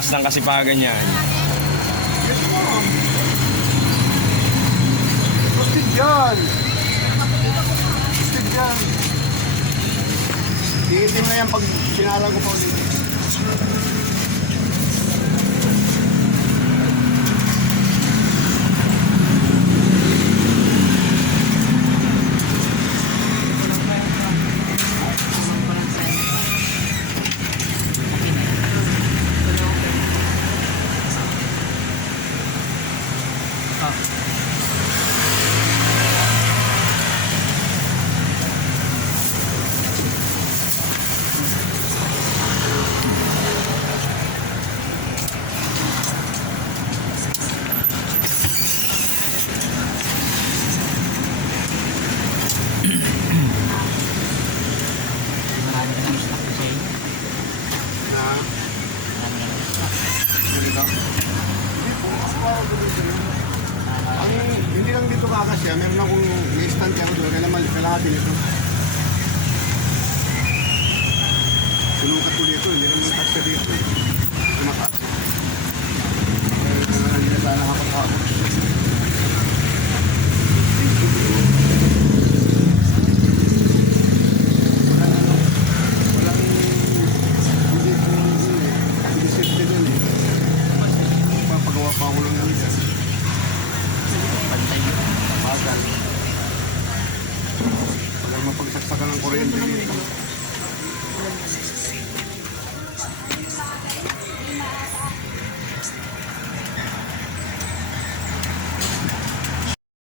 Bakas ng kasipagan yan. Busted yan. Busted yan. Iitim na yan pag sinalang ko pa ulit. Marami ka ng stock sa inyo. Na, Marami ka ng stock. ganito. Hindi po, ako ako ganito yun. Ang, hindi lang dito kakasya, meron akong may stand ako doon, kaya naman kalahati nito. Sinukat ko dito, hindi naman kasya dito. Tumaka. Eh, hindi na sana nakakapagod. Walang ano, walang hindi po yun eh. Hindi safety dun eh. Papagawa pa ako lang ng Bantay yun. bagal. Wala mapagsaksakan ng kuryente dito.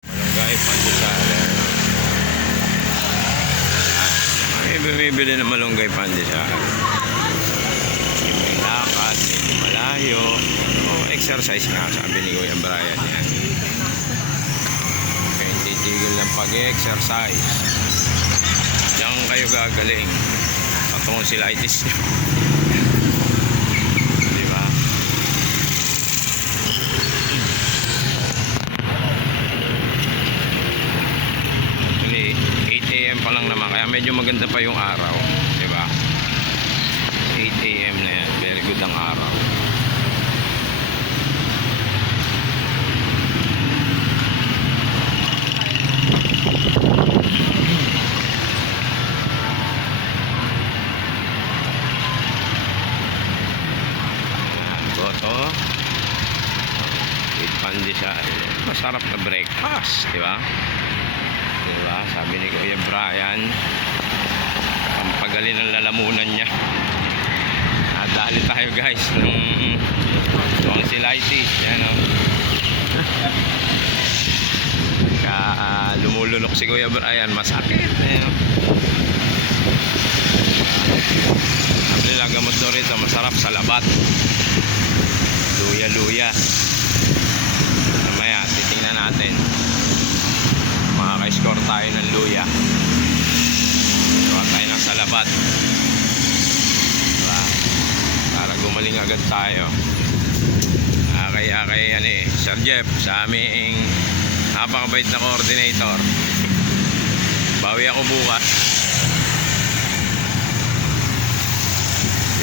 Malunggay, pandesal. May bumibili ng malunggay pandesal. May lakad, medyo malayo. Oh, exercise nga, sabi ni Kuya Brian yan. Kaya titigil ng pag-exercise. Diyan kayo gagaling. Patungkol sila itis nyo. Di ba? Actually, 8 a.m. pa lang naman. Kaya medyo maganda pa yung araw. Di ba? 8 a.m. na yan. Very good ang araw. Boto. With pandesal. Masarap na breakfast. Di ba? Diba? Sabi ni Kuya Brian, ang lalamunan niya. Nadali tayo guys nung tuwang si Lighty. Yan o. Ka ah, lumulunok si Kuya Brian, masakit. Ayan. Sabi nila gamot daw rito, masarap sa labat. Luya-luya. Mamaya, titingnan natin makaka-score tayo ng luya. Gawa tayo ng salabat. Diba? Para agad tayo. Akay, akay, ano eh, Sir Jeff, sa aming napakabait na coordinator. Bawi ako bukas.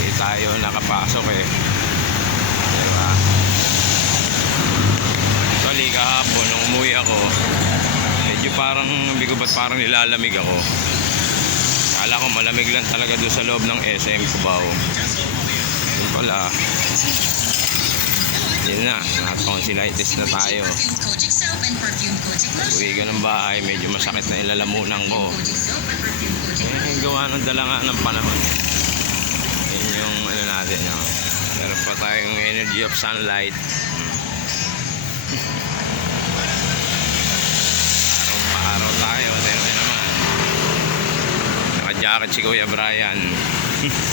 Hindi tayo nakapasok eh. Diba? Actually, kahapon, nung umuwi ako, medyo parang ba't parang nilalamig ako kala ko malamig lang talaga doon sa loob ng SM Cubao pala yun na nakatonsillitis na tayo uwi ka ng bahay medyo masakit na ilalamunan ko eh gawa ng dala nga ng panahon yun yung ano natin no? meron pa tayong energy of sunlight Araw tayo, tayo naman. Naka-jacket si Kuya Brian.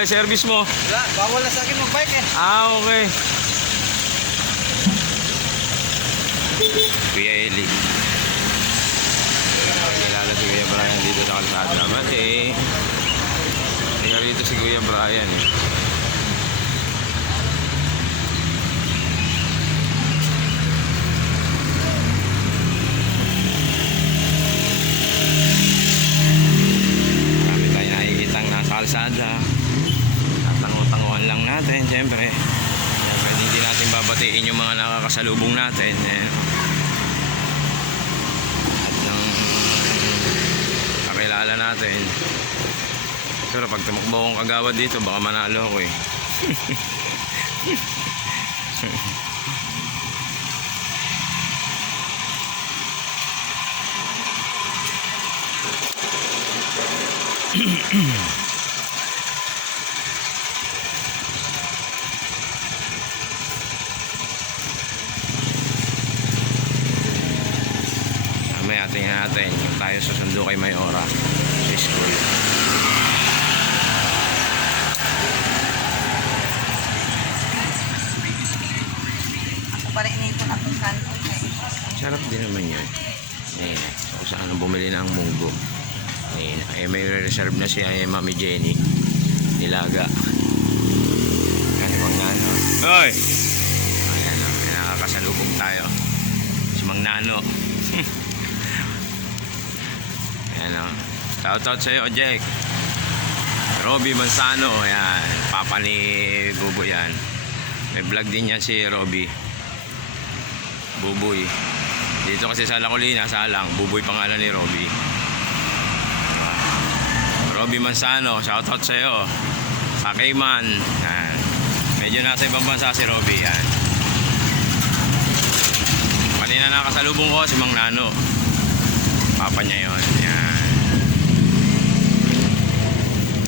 Ano yung service mo? Wala, bawal na sa akin mag-bike eh. Ah, okay. Kuya Eli. Kilala si Kuya Brian dito sa kalsada. Mati. Kilala dito si Kuya Brian eh. Marami tayo nakikitang nasa kalsada. Tatango-tanguan siyempre. Siyempre, hindi natin babatiin yung mga nakakasalubong natin. Eh. At nang kakilala natin. Pero pag tumakbo akong kagawad dito, baka manalo ako eh. Natin yung tayo susundo kay Mayora sa school. Na. Sarap din naman yun. Eh, kung saan ang bumili ng munggo. Eh, eh may reserve na si eh, Mami Jenny. Nilaga. Kasi pang nano. Hoy! Ayan o, may nakakasalubong tayo. Si Mang Nano. Ayan o. Shoutout sa'yo, Jack. Robby Manzano, ayan. Papa ni Bubo yan. May vlog din yan si Robby. Buboy. Dito kasi sa Lacolina, salang, Buboy pangalan ni Robby. Robby Manzano, shoutout sa iyo. Sa Cayman. Yan. Medyo nasa ibang bansa si Robby. Yan. Kanina nakasalubong ko si Mang Nano. Papa niya yon. Yan.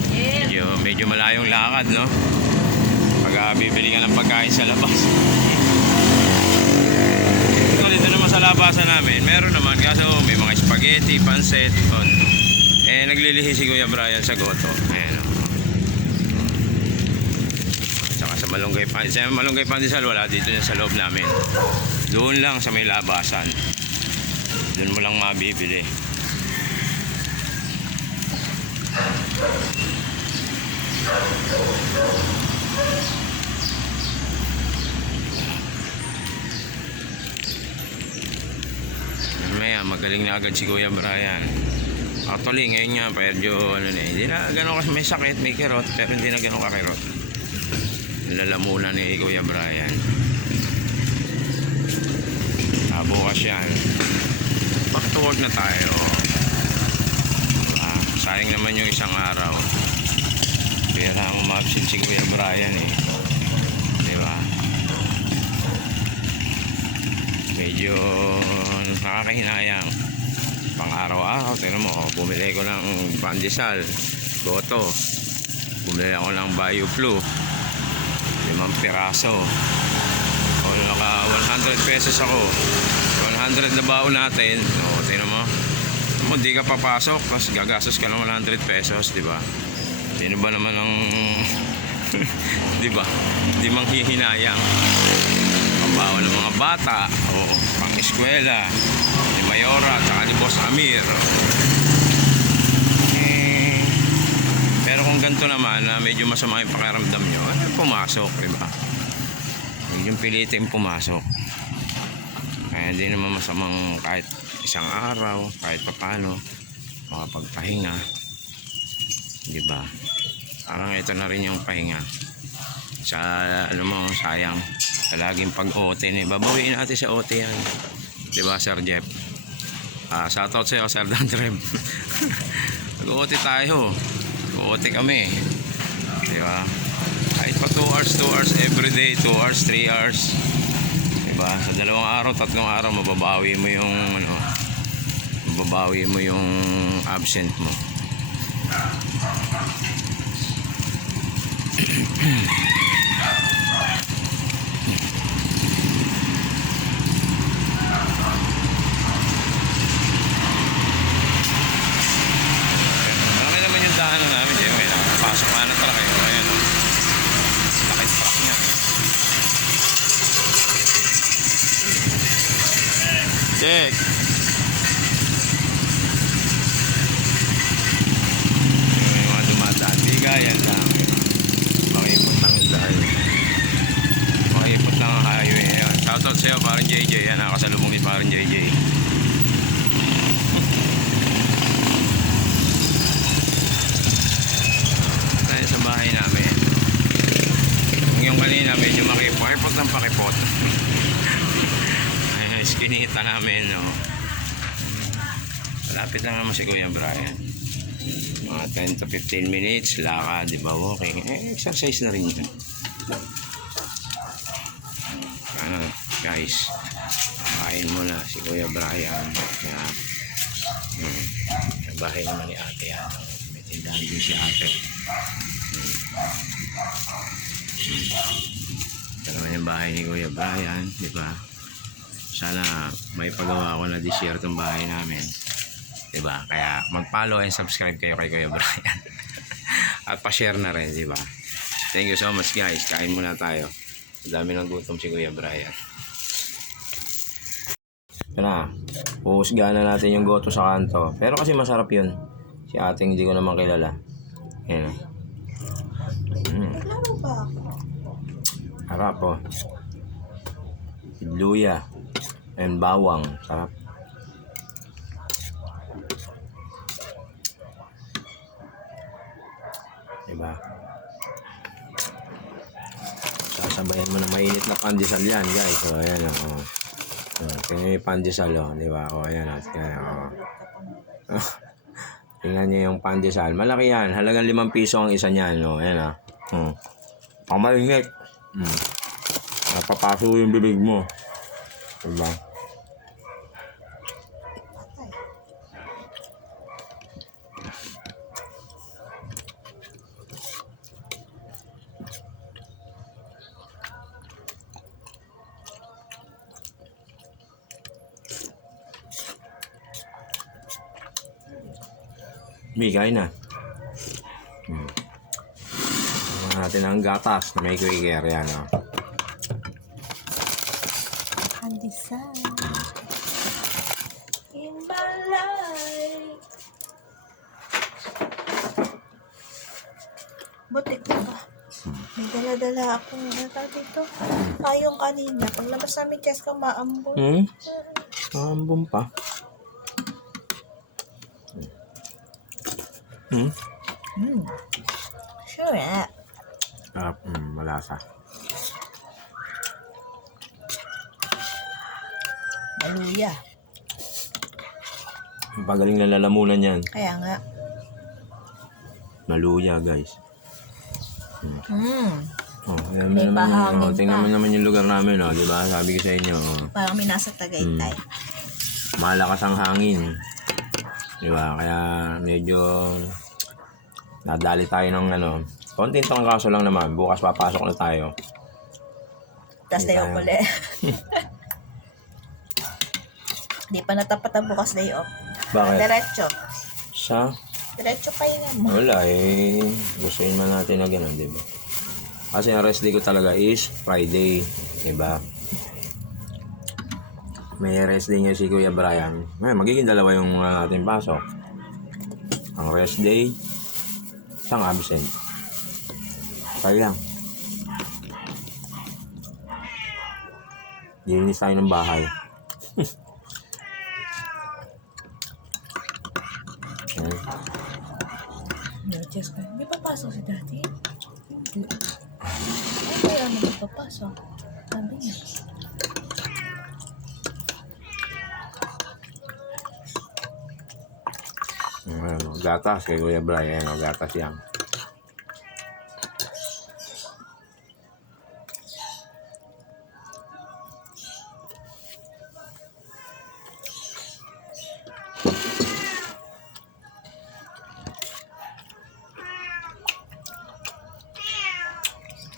Medyo, medyo malayong lakad, no? Pag ah, bibili ka ng pagkain sa labas. Ito dito naman sa labasan namin, meron naman kaso may mga spaghetti, pansit, on. Eh naglilihi si Kuya Brian sa goto. Ayan o. Saka sa Malunggay Pandesal, sa Malunggay Pandesal wala dito yan sa loob namin. Doon lang sa may labasan. Doon mo lang mabibili. Maya, magaling na agad si Kuya Brian. Actually, ngayon nga, medyo, ano na, hindi na gano'n kasi may sakit, may kirot, pero hindi na gano'n kakirot. Nilalamunan ni Kuya Brian. Ah, bukas yan. To work na tayo. Ah, sayang naman yung isang araw. Pero ang ma-absent si Kuya Brian eh. Di medyo nakakahinayang pang araw-araw tingnan mo oh, bumili ko ng pandesal goto bumili ako ng bioflu limang piraso o naka 100 pesos ako 100 na baon natin mo di ka papasok tapos gagastos ka ng 100 pesos di ba? Sino ba naman ang di ba? Di manghihinayang. Pambawa ng mga bata o pang eskwela ni Mayora at ni Boss Amir. Eh, pero kung ganito naman na medyo masama yung pakiramdam nyo eh, pumasok diba medyo pilitin pumasok. Kaya hindi naman masamang kahit isang araw kahit papano makapagpahinga. Diba parang ito na rin yung pahinga. Sa ano mo sayang. Sa laging pag-OT ni babawiin natin sa OT yan. Di ba Sir Jeff? Ah shoutout sa'yo Sir Dan Trev mag-OT tayo. OT kami. Di ba? Kahit pa 2 hours 2 hours everyday 2 hours 3 hours. Di ba? Sa dalawang araw tatlong araw mababawi mo yung ano mababawi mo yung absent mo Malaki naman yung daanan namin. Eh, may nakapasok ka na talaga. Ayan. Check. May mga dumadaan. Bigayan lang. Makipot lang yung dahil. Makipot lang ang highway. Ayan. Shoutout sa'yo, parang JJ. Yan, nakasalubong ni parang JJ. Tayo sa bahay namin. Yung kanina medyo makipot ng pakipot. Ay, skinita namin, no. Malapit lang naman si Kuya Brian. Mga 10 to 15 minutes, lakad, di ba, walking. Eh, exercise na rin yun. Ano, guys, kain muna si Kuya Brian. Kaya, hmm, sa bahay naman ni ate yan. May tindahan din si ate. Ito naman yung bahay ni Kuya Brian, di ba? Sana may pagawa ko na this year itong bahay namin. Di ba? Kaya mag-follow and subscribe kayo kay Kuya Brian. At pa-share na rin, di ba? Thank you so much guys. Kain muna tayo. Dami ng gutom si Kuya Brian. Ito na. Puhusgahan na natin yung goto sa kanto. Pero kasi masarap yun. Si ating hindi ko naman kilala. Yan. Mm. Ano ba? Harap po. Luya. And bawang. Sarap. Diba? Sasabayan mo na mainit na pandesal yan, guys. O, ayan o. Oh. Oh, tingnan yung pandesal o. Diba? O, ayan o. Tingnan o. Tingnan nyo yung pandesal. Malaki yan. Halagang limang piso ang isa niyan. O, ayan o. Oh. Pamalinit. Hmm. Napapaso yung bibig mo. Diba? Bigay na. Hmm. Tingnan natin ang gatas na may quaker. Yan o. Handisal. In balay. Buti ko ba? May dala-dala akong ano tawag dito. Ayong kanina. Paglabas namin Cheska maambon. Hmm? Ambon pa. Hmm? Hmm. Sure eh. Sarap. Hmm, malasa. Maluya. Ang pagaling na lalamunan yan. Kaya nga. Maluya, guys. Hmm. Oh, tingnan mo May naman, bahangin oh, tingnan pa. mo naman yung lugar namin, oh, di ba? Sabi ko sa inyo, oh, Parang may nasa Tagaytay. malakas ang hangin. Di ba? Kaya medyo nadali tayo ng ano, konting tong kaso lang naman. Bukas papasok na tayo. Tapos Hindi day off ulit. Di pa natapat ang bukas day off. Bakit? Diretso. Sa? Diretso pa yun mo. Wala eh. Gusto man natin na gano'n, di ba? Kasi ang rest day ko talaga is Friday. Di ba? May rest day niya si Kuya Brian. May magiging dalawa yung uh, ating pasok. Ang rest day, isang absent. Kaya lang. Dilinis tayo ng bahay. Ayan. No, Diyos ko. Hindi papasok si dati. Hindi. Ay, kaya naman papasok. Sabi niya. Ano, gatas kay Kuya Brian. Ano, gatas yan.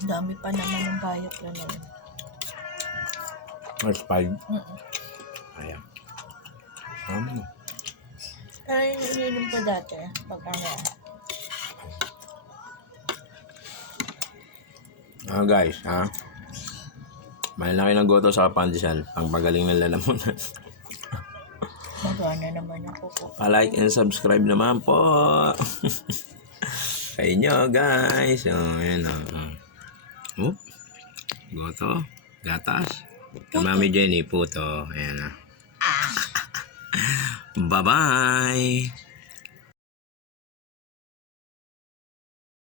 Ang dami pa naman ng bayok na naman. Mas 5. Mm-mm. Ayan. Pero yung ininom ko dati, pag ano, Ah, guys, ha? Malaki ng goto sa pandesal. Ang pagaling ng lalamunan. Magana naman ako po. Pa-like and subscribe naman po. Sa inyo, guys. So, ayan o. Oop. Goto. Gatas. Kay Mami Jenny, puto. Ayan na. Bye-bye.